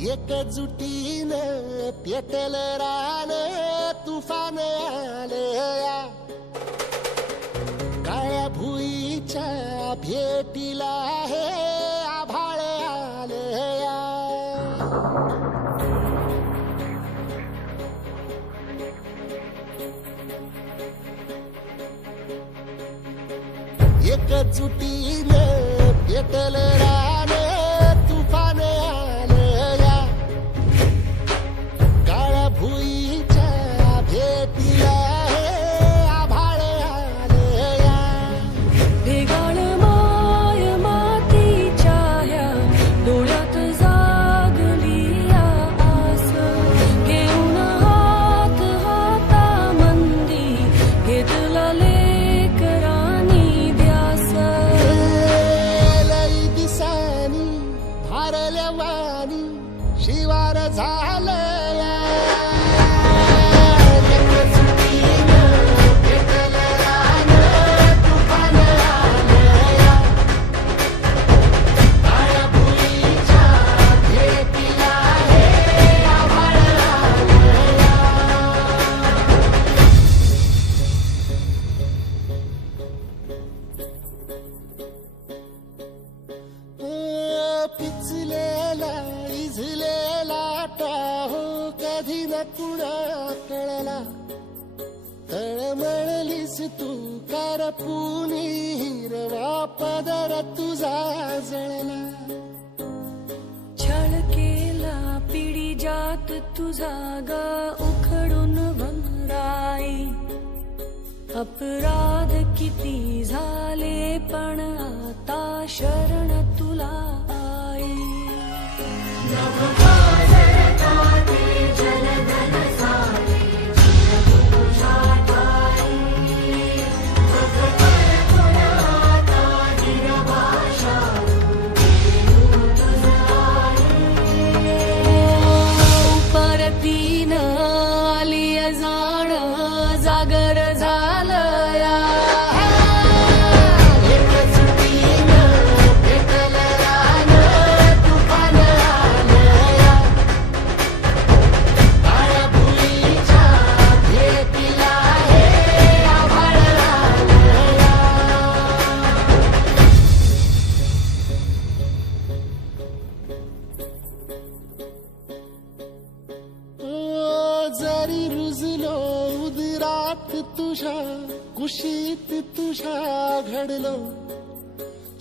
एकजुटीनं पेटल रान तुफान आलया काळ्या भुईच्या भेटीला हे आभाळ आलया एकजुटीनं पेटल रान तुफान आलया काळ्या भुईच्या भेटीला हे आभाळ आलया भेगाळ माय मातीच्या ह्या डोळ्यात जागली आस घेऊन हात हातामंदी घेतला लेकरांनी ध्यास लई दिसानी भारल्या वाणी शिवार झालया एकजुटीनं पेटल रान तुफान आलया काळ्या भुईच्या भेटीला हे आभाळ आलया पिचलेला इझलेला टाहो कधी न कुणा कळला तळमळलीस तू करपुनी हिरवा पदर तुझा जळला छळ केला पिढी जात तुझा ग उखडून भमराई अपराध किती झाले पण आता शरण तुला आई परतीन आली जाण जागर झालया एकजुटीनं पेटल रान तुफान आलया काळ्या भुईच्या भेटीला हे आभाळ आलया जरी रुजलो उदरात तुझ्या कुशीत तुझ्या घडलो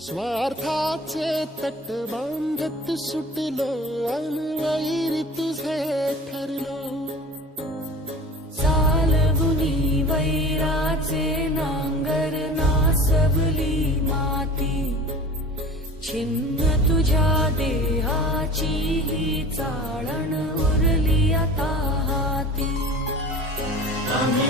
स्वार्थाचे तट बांधत सुटलो अनवैरी तुझे ठरलो चालवुनी वैराचे नांगर नासवली माती छिन्न तुझ्या देहाची ही चाळण उरली आता हाती आम्ही